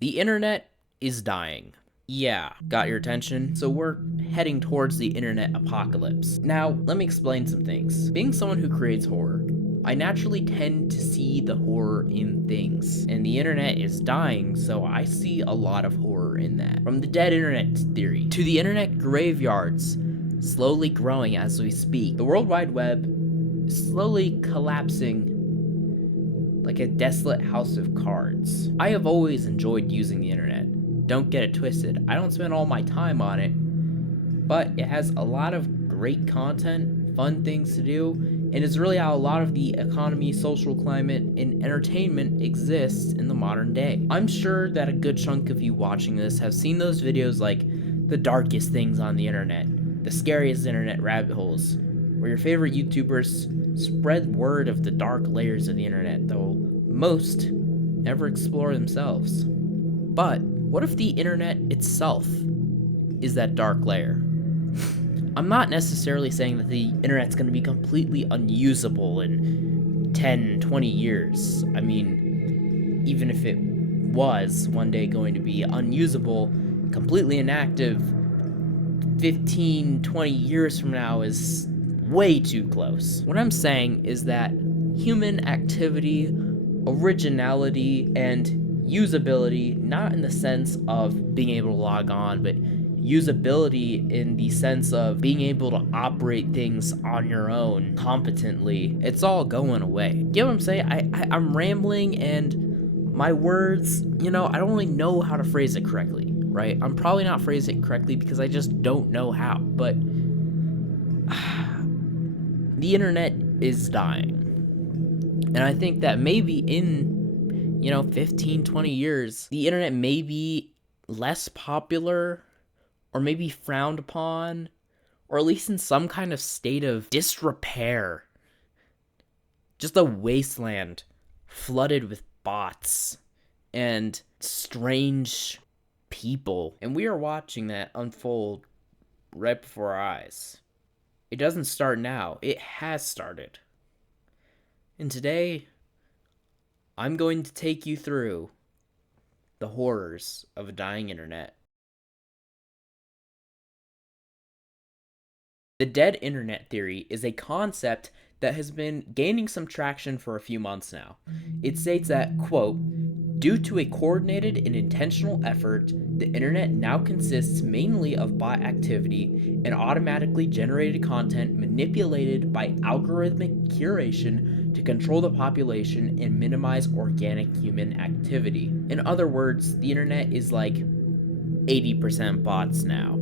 The internet is dying. Yeah, got your attention? So we're heading towards the internet apocalypse. Now, let me explain some things. Being someone who creates horror, I naturally tend to see the horror in things. And the internet is dying, so I see a lot of horror in that. From the dead internet theory to the internet graveyards, slowly growing as we speak, the World Wide Web is slowly collapsing like a desolate house of cards. I have always enjoyed using the internet. Don't get it twisted. I don't spend all my time on it, but it has a lot of great content, fun things to do, and is really how a lot of the economy, social climate, and entertainment exists in the modern day. I'm sure that a good chunk of you watching this have seen those videos like the darkest things on the internet, the scariest internet rabbit holes, where your favorite YouTubers spread word of the dark layers of the internet, though most never explore themselves. But what if the internet itself is that dark layer? I'm not necessarily saying that the internet's going to be completely unusable in 10, 20 years. I mean, even if it was one day going to be unusable, completely inactive, 15, 20 years from now is way too close. What I'm saying is that human activity, originality, and usability, not in the sense of being able to log on, but usability in the sense of being able to operate things on your own competently, it's all going away. Get what I'm saying? I'm rambling and my words, I don't really know how to phrase it correctly, right? I'm probably not phrasing it correctly because I just don't know how, but the internet is dying. And I think that maybe in 15, 20 years, the internet may be less popular or maybe frowned upon, or at least in some kind of state of disrepair. Just a wasteland flooded with bots and strange people. And we are watching that unfold right before our eyes. It doesn't start now, it has started. And today, I'm going to take you through the horrors of a dying internet. The dead internet theory is a concept that has been gaining some traction for a few months now. It states that, quote, due to a coordinated and intentional effort, the internet now consists mainly of bot activity and automatically generated content manipulated by algorithmic curation to control the population and minimize organic human activity. In other words, the internet is like 80% bots now.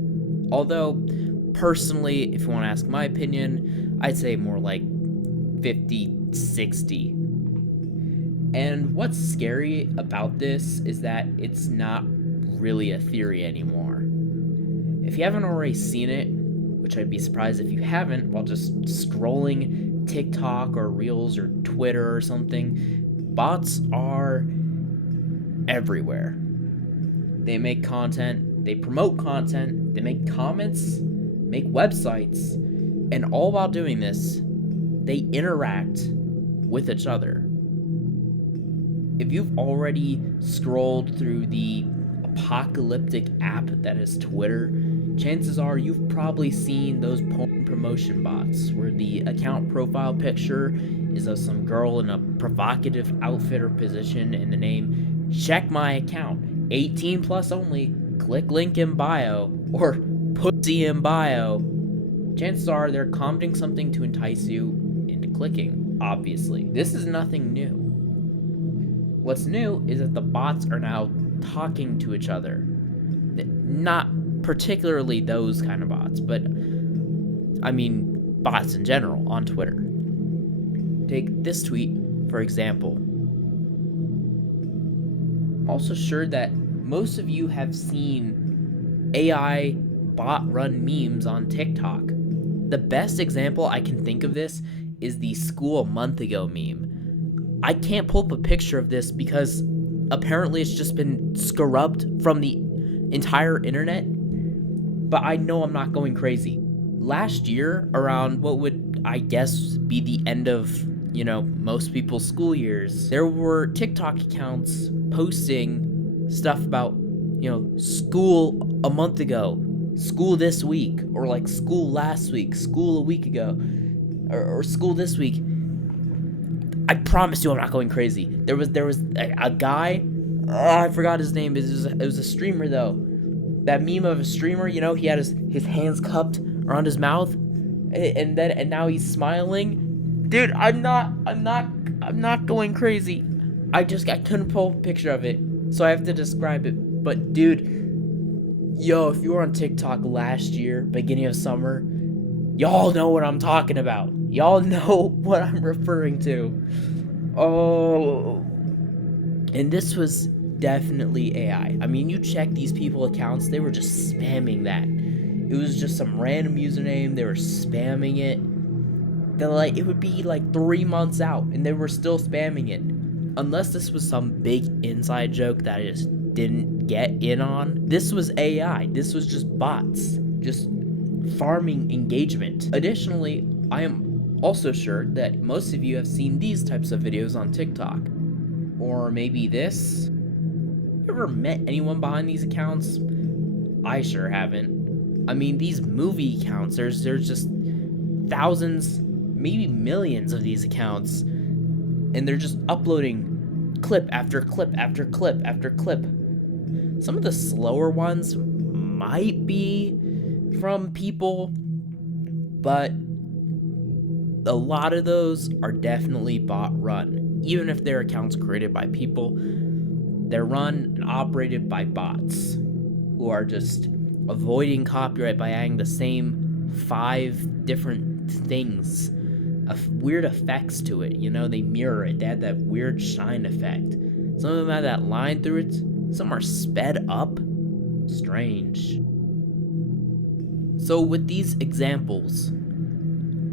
Although, personally, if you want to ask my opinion, I'd say more like 50-60. And what's scary about this is that it's not really a theory anymore. If you haven't already seen it, which I'd be surprised if you haven't while just scrolling TikTok or Reels or Twitter or something, bots are everywhere. They make content, they promote content, they make comments, make websites, and all while doing this, they interact with each other. If you've already scrolled through the apocalyptic app that is Twitter, chances are you've probably seen those porn promotion bots where the account profile picture is of some girl in a provocative outfit or position and the name check my account 18 plus only, click link in bio, or pussy in bio. Chances are they're commenting something to entice you into clicking, obviously. This is nothing new. What's new is that the bots are now talking to each other. Not particularly those kind of bots, but I mean bots in general on Twitter. Take this tweet, for example. I'm also sure that most of you have seen AI bot run memes on TikTok. The best example I can think of this is the school a month ago meme. I can't pull up a picture of this because apparently it's just been scrubbed from the entire internet, but I know I'm not going crazy. Last year, around what would I guess be the end of, most people's school years, there were TikTok accounts posting stuff about, school a month ago, school this week, or like school last week, school a week ago, or school this week. I promise you I'm not going crazy. There was a guy, I forgot his name. It was a streamer though. That meme of a streamer, he had his hands cupped around his mouth, and now he's smiling. Dude, I'm not going crazy. I couldn't pull a picture of it, so I have to describe it. But dude, if you were on TikTok last year, beginning of summer, y'all know what I'm talking about. Y'all know what I'm referring to. Oh, and this was definitely AI. I mean, you check these people accounts, they were just spamming that. It was just some random username, they were spamming it. It would be like 3 months out and they were still spamming it. Unless this was some big inside joke that I just didn't get in on. This was AI. This was just bots, just farming engagement. Additionally, I am also sure that most of you have seen these types of videos on TikTok. Or maybe this. You ever met anyone behind these accounts? I sure haven't. I mean, these movie accounts, there's just thousands, maybe millions of these accounts, and they're just uploading clip after clip after clip after clip. Some of the slower ones might be from people, but a lot of those are definitely bot run. Even if their accounts created by people, they're run and operated by bots who are just avoiding copyright by adding the same 5 different things, weird effects to it. They mirror it. They add that weird shine effect. Some of them have that line through it. Some are sped up. Strange. So with these examples,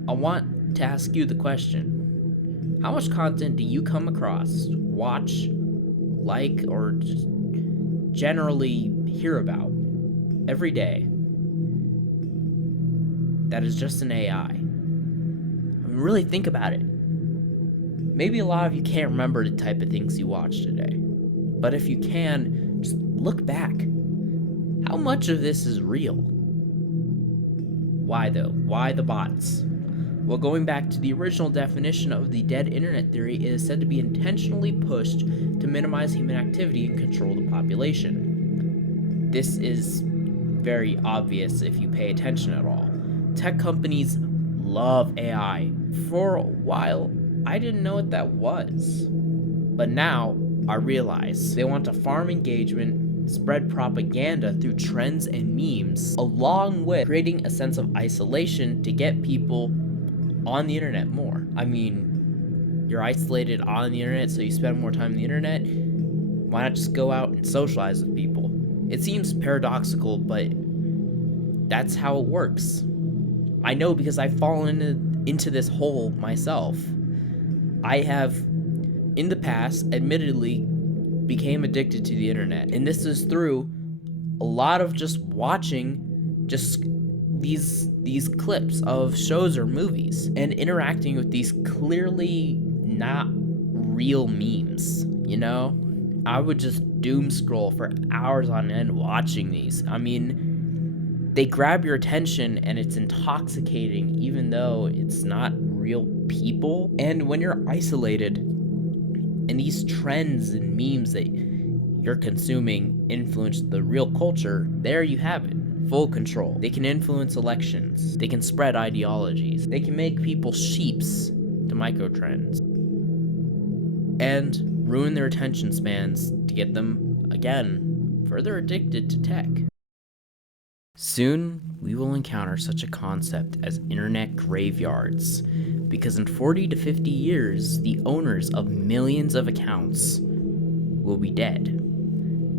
I want to ask you the question: how much content do you come across, watch, like, or just generally hear about every day that is just an AI? I mean, really think about it. Maybe a lot of you can't remember the type of things you watched today, but if you can, just look back. How much of this is real? Why though? Why the bots? Well, going back to the original definition of the dead internet theory, it is said to be intentionally pushed to minimize human activity and control the population. This is very obvious if you pay attention at all. Tech companies love AI. For a while, I didn't know what that was. But now, I realize they want to farm engagement, spread propaganda through trends and memes, along with creating a sense of isolation to get people on the internet more. I mean, you're isolated on the internet, so you spend more time on the internet. Why not just go out and socialize with people? It seems paradoxical, but that's how it works. I know because I've fallen into this hole myself. I have, in the past, admittedly, became addicted to the internet. And this is through a lot of just watching these clips of shows or movies and interacting with these clearly not real memes, I would just doom scroll for hours on end watching these. I mean, they grab your attention and it's intoxicating even though it's not real people. And when you're isolated and these trends and memes that you're consuming influence the real culture, there you have it. Full control. They can influence elections. They can spread ideologies. They can make people sheeps to microtrends. And ruin their attention spans to get them, again, further addicted to tech. Soon, we will encounter such a concept as internet graveyards, because in 40 to 50 years, the owners of millions of accounts will be dead.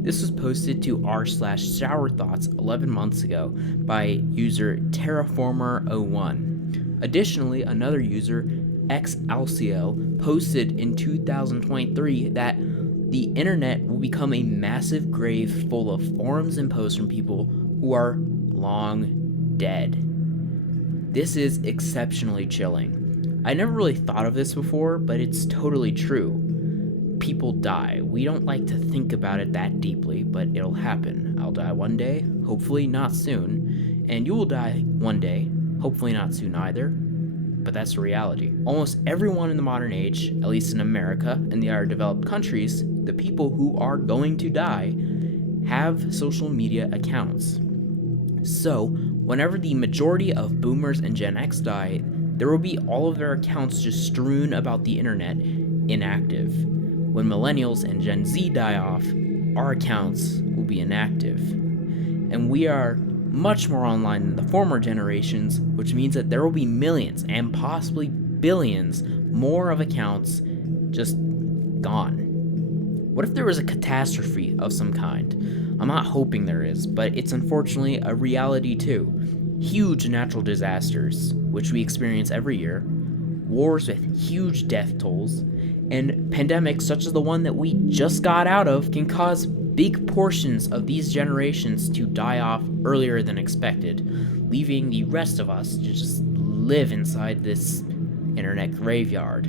This was posted to r/showerthoughts 11 months ago by user Terraformer01. Additionally, another user, xalcio, posted in 2023 that the internet will become a massive grave full of forums and posts from people who are long dead. This is exceptionally chilling. I never really thought of this before, but it's totally true. people die. We don't like to think about it that deeply, but it'll happen. I'll die one day, hopefully not soon, and you will die one day, hopefully not soon either, but that's the reality. Almost everyone in the modern age, at least in America and the other developed countries, the people who are going to die have social media accounts. So, whenever the majority of boomers and Gen X die, there will be all of their accounts just strewn about the internet, inactive. When millennials and Gen Z die off, our accounts will be inactive. And we are much more online than the former generations, which means that there will be millions and possibly billions more of accounts just gone. What if there was a catastrophe of some kind? I'm not hoping there is, but it's unfortunately a reality too. Huge natural disasters, which we experience every year, wars with huge death tolls, and pandemics such as the one that we just got out of can cause big portions of these generations to die off earlier than expected, leaving the rest of us to just live inside this internet graveyard.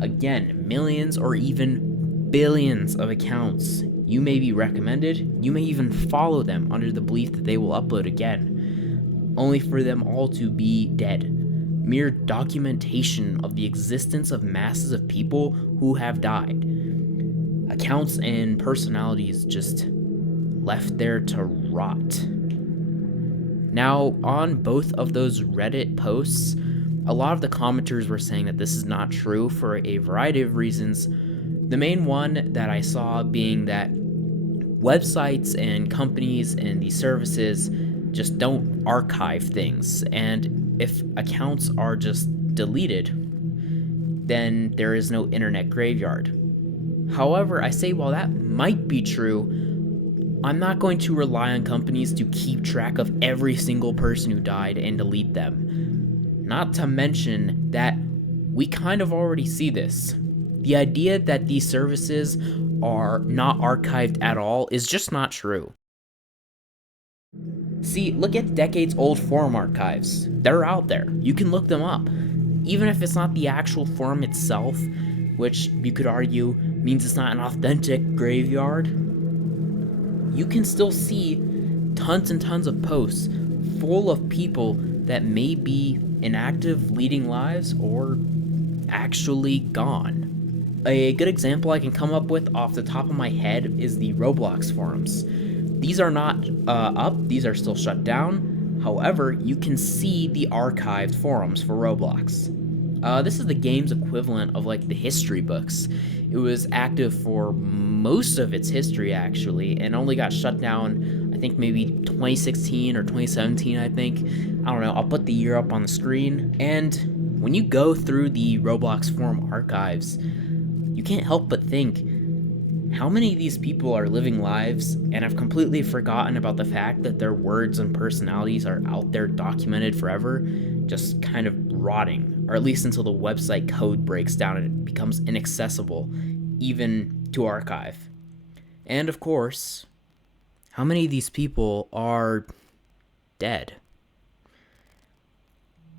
Again, millions or even billions of accounts. You may be recommended, you may even follow them under the belief that they will upload again, only for them all to be dead. Mere documentation of the existence of masses of people who have died. Accounts and personalities just left there to rot. Now, on both of those Reddit posts, a lot of the commenters were saying that this is not true for a variety of reasons. The main one that I saw being that websites and companies and these services just don't archive things, and if accounts are just deleted, then there is no internet graveyard. However, I say while that might be true, I'm not going to rely on companies to keep track of every single person who died and delete them. Not to mention that we kind of already see this. The idea that these services are not archived at all is just not true. See, look at decades old forum archives. They're out there. You can look them up. Even if it's not the actual forum itself, which you could argue means it's not an authentic graveyard, you can still see tons and tons of posts full of people that may be inactive, leading lives, or actually gone. A good example I can come up with off the top of my head is the Roblox forums. These are not up, these are still shut down. However, you can see the archived forums for Roblox. This is the game's equivalent of like the history books. It was active for most of its history actually, and only got shut down I think maybe 2016 or 2017 I think. I don't know, I'll put the year up on the screen. And when you go through the Roblox forum archives, you can't help but think, how many of these people are living lives and have completely forgotten about the fact that their words and personalities are out there documented forever, just kind of rotting, or at least until the website code breaks down and it becomes inaccessible, even to archive. And of course, how many of these people are dead?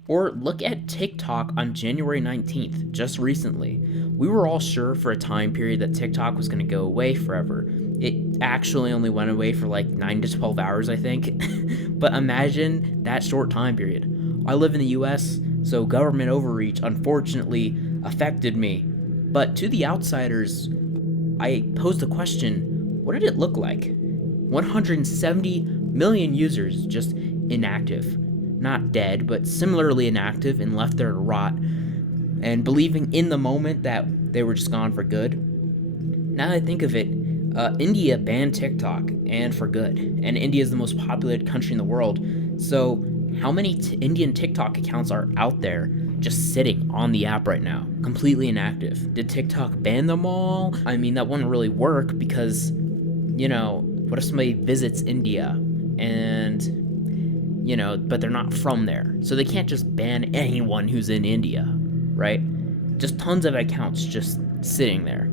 Or look at TikTok on January 19th, just recently. We were all sure for a time period that TikTok was going to go away forever. It actually only went away for like 9 to 12 hours, I think. But imagine that short time period. I live in the US, so government overreach unfortunately affected me. But to the outsiders, I posed the question, what did it look like? 170 million users just inactive. Not dead, but similarly inactive and left there to rot, and believing in the moment that they were just gone for good. Now that I think of it, India banned TikTok, and for good. And India is the most populated country in the world. So how many Indian TikTok accounts are out there just sitting on the app right now, completely inactive? Did TikTok ban them all? I mean, that wouldn't really work because, you know, what if somebody visits India and, you know, but they're not from there. So they can't just ban anyone who's in India, right? Just tons of accounts just sitting there.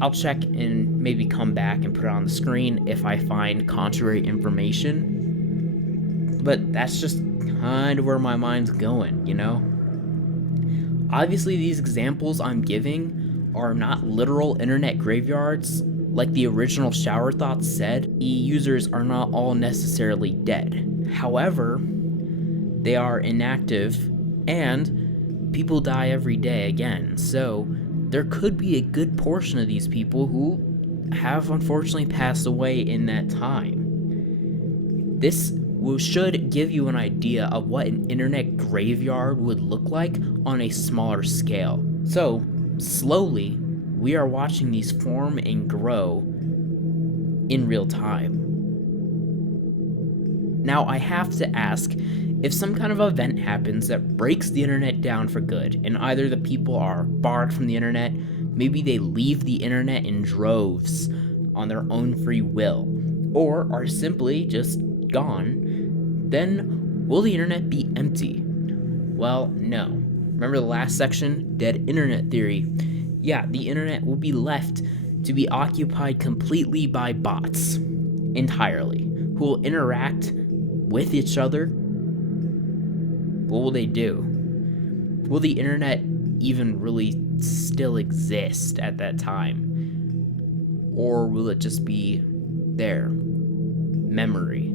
I'll check and maybe come back and put it on the screen if I find contrary information. But that's just kind of where my mind's going, you know? Obviously, these examples I'm giving are not literal internet graveyards, like the original Shower Thoughts said, the users are not all necessarily dead. However, they are inactive and people die every day again. So there could be a good portion of these people who have unfortunately passed away in that time. This should give you an idea of what an internet graveyard would look like on a smaller scale. So, slowly, we are watching these form and grow in real time. Now, I have to ask, if some kind of event happens that breaks the internet down for good, and either the people are barred from the internet, maybe they leave the internet in droves on their own free will, or are simply just gone, then will the internet be empty? Well, no. Remember the last section? Dead internet theory. Yeah, the internet will be left to be occupied completely by bots, entirely, who will interact with each other. What will they do? Will the internet even really still exist at that time? Or will it just be there? Memory.